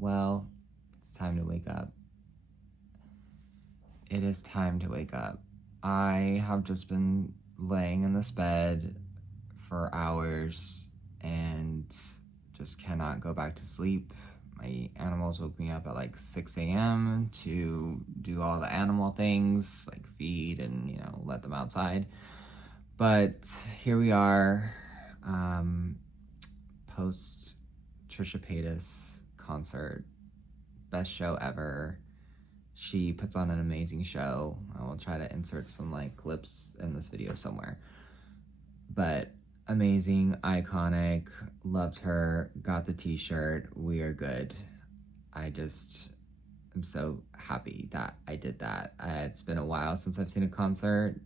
Well, it's time to wake up. It is time to wake up. I have just been laying in this bed for hours and just cannot go back to sleep. My animals woke me up at like 6 a.m. to do all the animal things, like feed and, let them outside. But here we are, post Trisha Paytas concert. Best show ever. She puts on an amazing show. I will try to insert some clips in this video somewhere. But amazing, iconic, loved her, got the t-shirt, we are good. I just am so happy that I did that. It's been a while since I've seen a concert,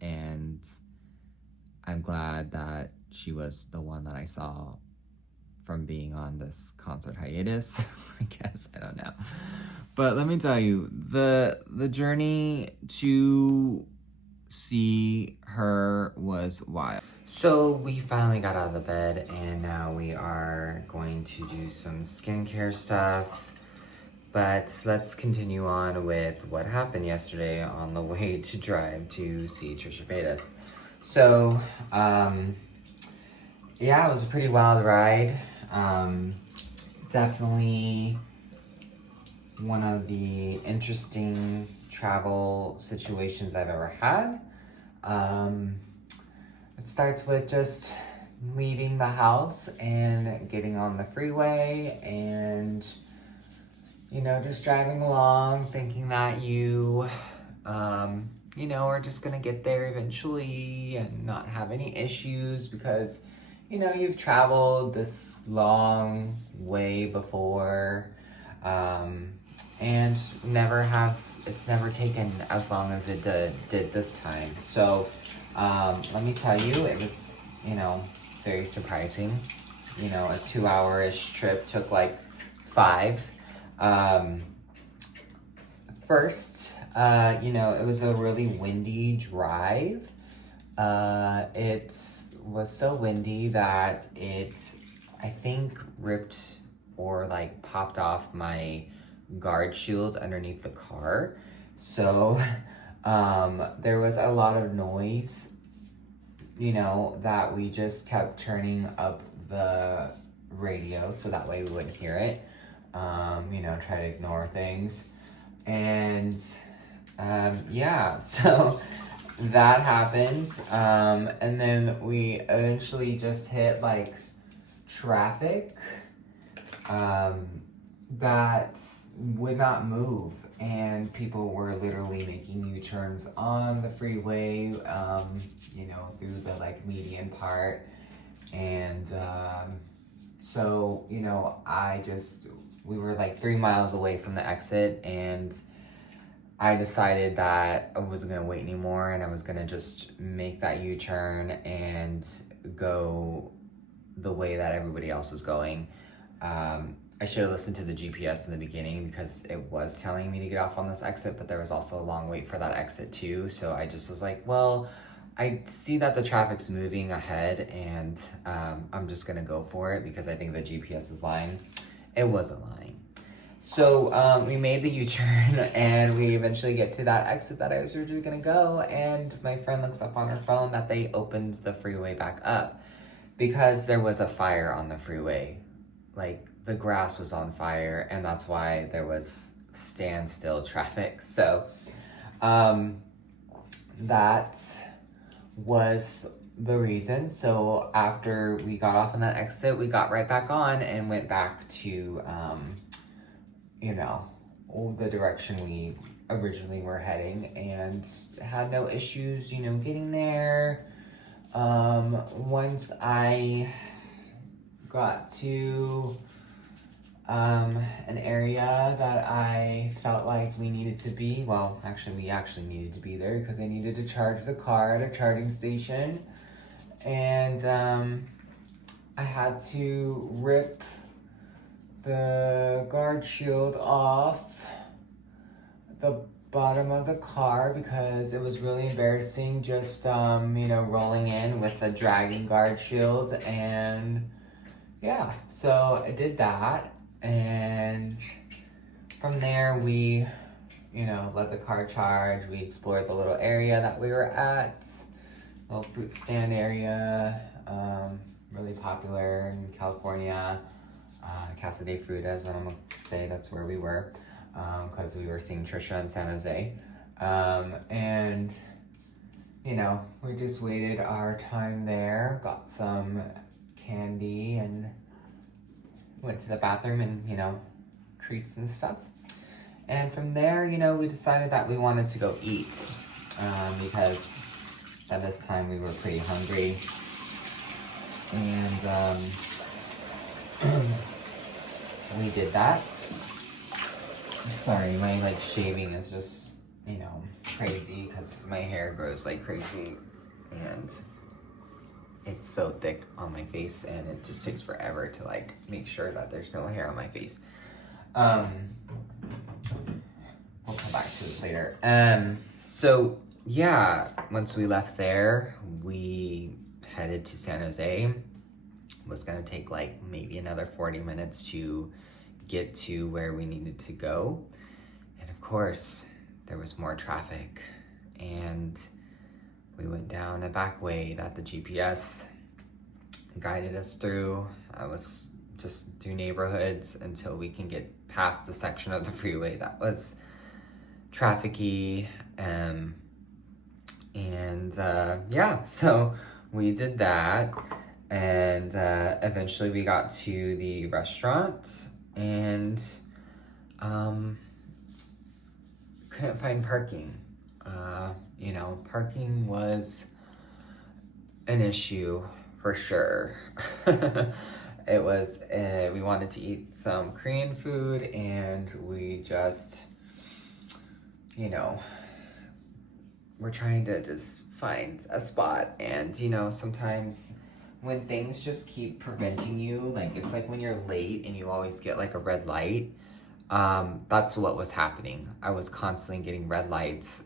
and I'm glad that she was the one that I saw from being on this concert hiatus, I guess, I don't know. But let me tell you, the journey to see her was wild. So we finally got out of the bed, and now we are going to do some skincare stuff. But let's continue on with what happened yesterday on the way to drive to see Trisha Paytas. So, yeah, it was a pretty wild ride. Definitely one of the interesting travel situations I've ever had. It starts with just leaving the house and getting on the freeway and, just driving along, thinking that you are just gonna get there eventually and not have any issues because, you've traveled this long way before, and it's never taken as long as it did this time. So, let me tell you, it was, very surprising. A 2-hour-ish trip took 5. First, it was a really windy drive. It was so windy that it, I think, ripped or popped off my guard shield underneath the car. So, there was a lot of noise, that we just kept turning up the radio so that way we wouldn't hear it. Try to ignore things. And, so that happened. And then we eventually just hit traffic, that would not move. And people were literally making U-turns on the freeway, through the median part. And, so, we were 3 miles away from the exit, and I decided that I wasn't gonna wait anymore, and I was gonna just make that U-turn and go the way that everybody else was going. I should have listened to the GPS in the beginning because it was telling me to get off on this exit, but there was also a long wait for that exit too. So I just was like, well, I see that the traffic's moving ahead, and I'm just gonna go for it because I think the GPS is lying. It wasn't lying. So we made the U-turn, and we eventually get to that exit that I was originally gonna go, and my friend looks up on her phone that they opened the freeway back up because there was a fire on the freeway. The grass was on fire, and that's why there was standstill traffic. So that was the reason. So after we got off on that exit, we got right back on and went back to, the direction we originally were heading, and had no issues, getting there. Once I got to an area that I felt like we needed to be. Well, actually, we needed to be there because I needed to charge the car at a charging station. And I had to rip the guard shield off the bottom of the car because it was really embarrassing just, rolling in with a dragging guard shield. And yeah, so I did that. And from there, we, let the car charge. We explored the little area that we were at, little fruit stand area, really popular in California. Casa de Fruta is what I'm gonna say. That's where we were, because we were seeing Trisha in San Jose. And we just waited our time there, got some candy, and went to the bathroom and, treats and stuff. And from there, we decided that we wanted to go eat, because at this time we were pretty hungry. And we did that. Sorry, my shaving is just, crazy because my hair grows like crazy and it's so thick on my face and it just takes forever to make sure that there's no hair on my face. We'll come back to this later. So yeah, once we left there, we headed to San Jose. It was gonna take maybe another 40 minutes to get to where we needed to go. And of course, there was more traffic and we went down a back way that the GPS guided us through. I was just through neighborhoods until we can get past the section of the freeway that was trafficy. Yeah, so we did that, and eventually we got to the restaurant and couldn't find parking. Parking was an issue for sure. It was, we wanted to eat some Korean food and we just, we're trying to just find a spot. And, sometimes when things just keep preventing you, it's like when you're late and you always get a red light. That's what was happening. I was constantly getting red lights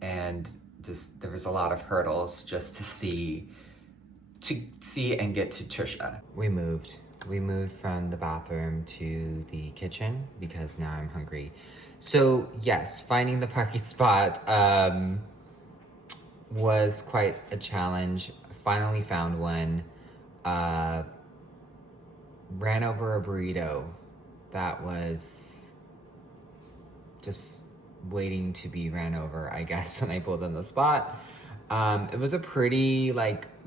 and just, there was a lot of hurdles just to see and get to Trisha. We moved from the bathroom to the kitchen because now I'm hungry. So yes, finding the parking spot was quite a challenge. Finally found one. Ran over a burrito that was just waiting to be ran over, I guess, when I pulled in the spot. It was a pretty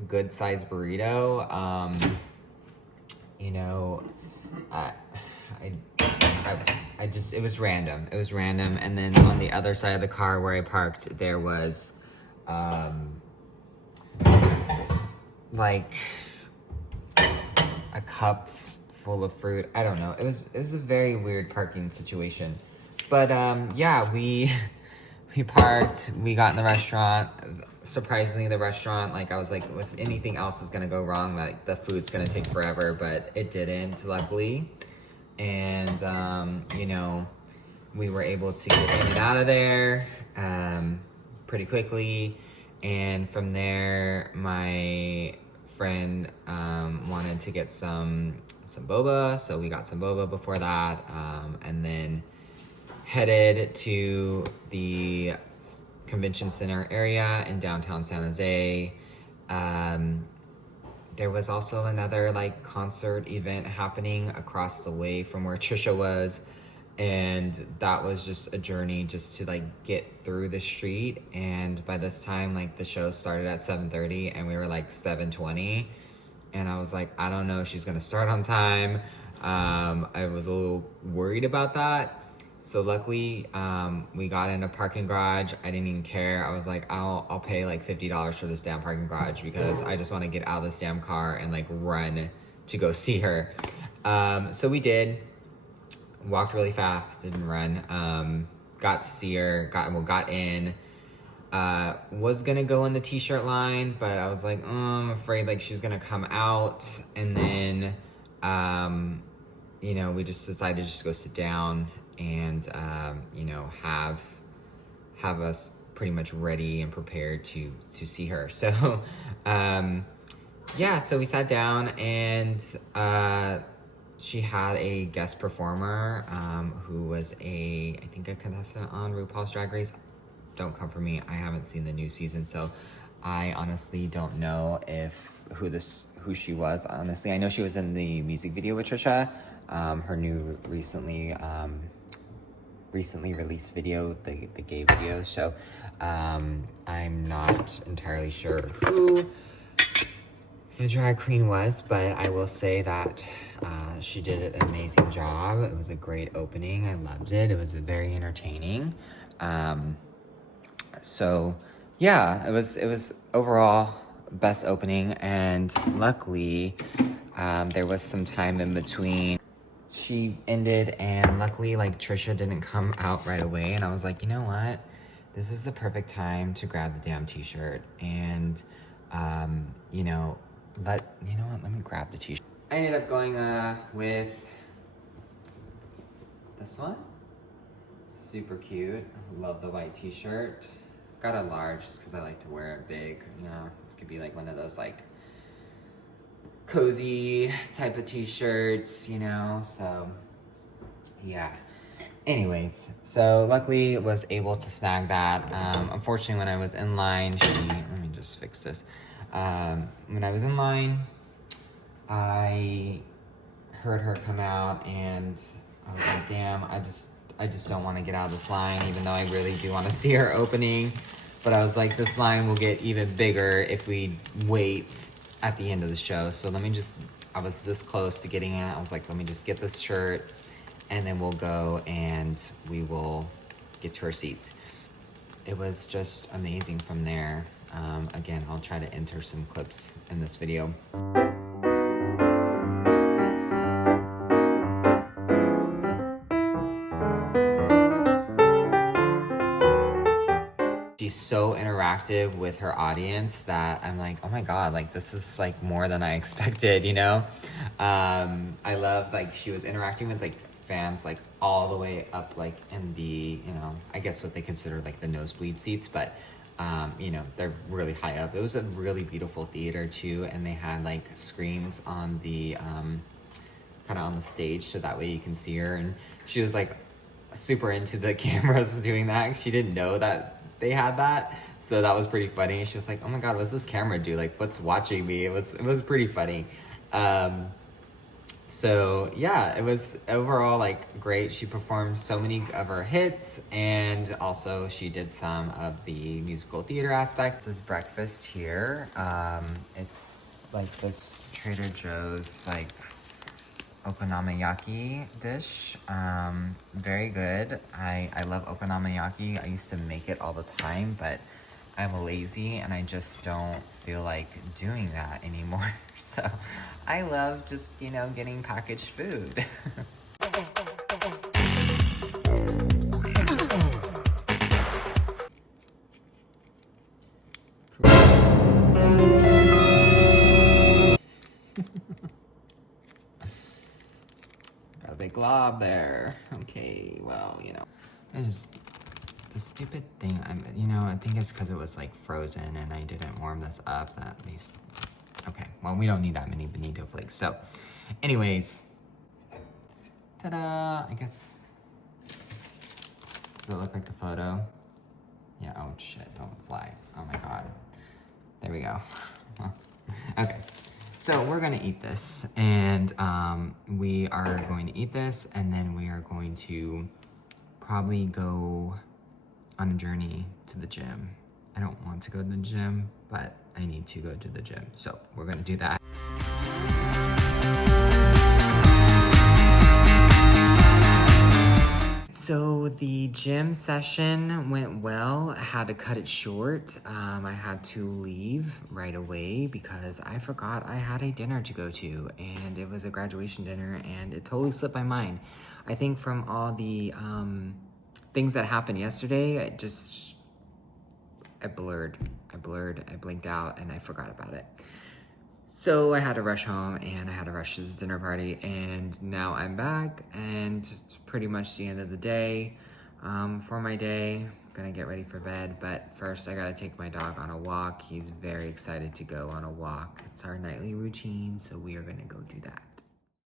good sized burrito. It was random. And then on the other side of the car where I parked, there was a cup full of fruit. I don't know. It was a very weird parking situation. But yeah, we parked, we got in the restaurant. Surprisingly, the restaurant, I was if anything else is gonna go wrong, the food's gonna take forever, but it didn't, luckily. And we were able to get in and out of there pretty quickly. And from there, my friend wanted to get some boba, so we got some boba before that, and then headed to the convention center area in downtown San Jose. There was also another concert event happening across the way from where Trisha was, and that was just a journey just to get through the street. And by this time the show started at 7:30 and we were 7:20, and I was I don't know if she's gonna start on time. I was a little worried about that. So luckily, we got in a parking garage. I didn't even care. I was I'll pay $50 for this damn parking garage because I just want to get out of this damn car and run to go see her. So we did. Walked really fast, didn't run. Got to see her. Got in. Was gonna go in the t-shirt line, but I was I'm afraid she's gonna come out, and then we just decided to just go sit down and have us pretty much ready and prepared to see her. So yeah, so we sat down, and she had a guest performer who was I think a contestant on RuPaul's Drag Race. Don't come for me, I haven't seen the new season, so I honestly don't know who she was, honestly. I know she was in the music video with Trisha, her new recently released video, the gay video. So I'm not entirely sure who the drag queen was, but I will say that she did an amazing job. It was a great opening. I loved it. It was very entertaining. So yeah, it was overall best opening, and luckily there was some time in between. She ended, and luckily like Trisha didn't come out right away, and I was like, you know what? This is the perfect time to grab the damn t-shirt and let me grab the t-shirt. I ended up going with this one. Super cute. Love the white t-shirt. Got a large just because I like to wear it big. You know, this could be like one of those like cozy type of t-shirts, you know, so yeah. Anyways, so luckily was able to snag that. Unfortunately, when I was in line, let me just fix this. When I was in line, I heard her come out, and I was like, damn, I just don't want to get out of this line, even though I really do want to see her opening. But I was like, this line will get even bigger if we wait at the end of the show. So I was this close to getting in. I was like, let me just get this shirt, and then we'll go and we will get to our seats. It was just amazing from there. Again, I'll try to enter some clips in this video. She's so interactive with her audience that I'm like, oh my God, like this is like more than I expected, you know? I love, like, she was interacting with like fans like all the way up like in the, you know, I guess what they consider like the nosebleed seats, but they're really high up. It was a really beautiful theater too, and they had like screens on the kind of on the stage, so that way you can see her. And she was like super into the cameras doing that. She didn't know that they had that, so that was pretty funny. She was like, oh my God, what's this camera do? Like, what's watching me? It was pretty funny. So yeah, it was overall like great. She performed so many of her hits, and also she did some of the musical theater aspects. This is breakfast here. It's like this Trader Joe's like okonomiyaki dish. Very good. I love okonomiyaki. I used to make it all the time, but I'm lazy and I just don't feel like doing that anymore. So I love just, getting packaged food. Got a big glob there. Okay, well, it's just the stupid thing. I think it's because it was like frozen and I didn't warm this up at least. Okay, well, we don't need that many bonito flakes. So, anyways, ta-da! I guess, does it look like the photo? Yeah, oh shit, don't fly. Oh my God. There we go. Okay, so we're gonna eat this, and we are going to eat this, and then we are going to probably go on a journey to the gym. I don't want to go to the gym, but I need to go to the gym. So we're gonna do that. So the gym session went well. I had to cut it short. I had to leave right away because I forgot I had a dinner to go to, and it was a graduation dinner, and it totally slipped my mind. I think from all the things that happened yesterday, I blinked out, and I forgot about it. So I had to rush home, and I had to rush to this dinner party, and now I'm back, and it's pretty much the end of the day for my day. I'm gonna get ready for bed, but first I gotta take my dog on a walk. He's very excited to go on a walk. It's our nightly routine, so we are gonna go do that.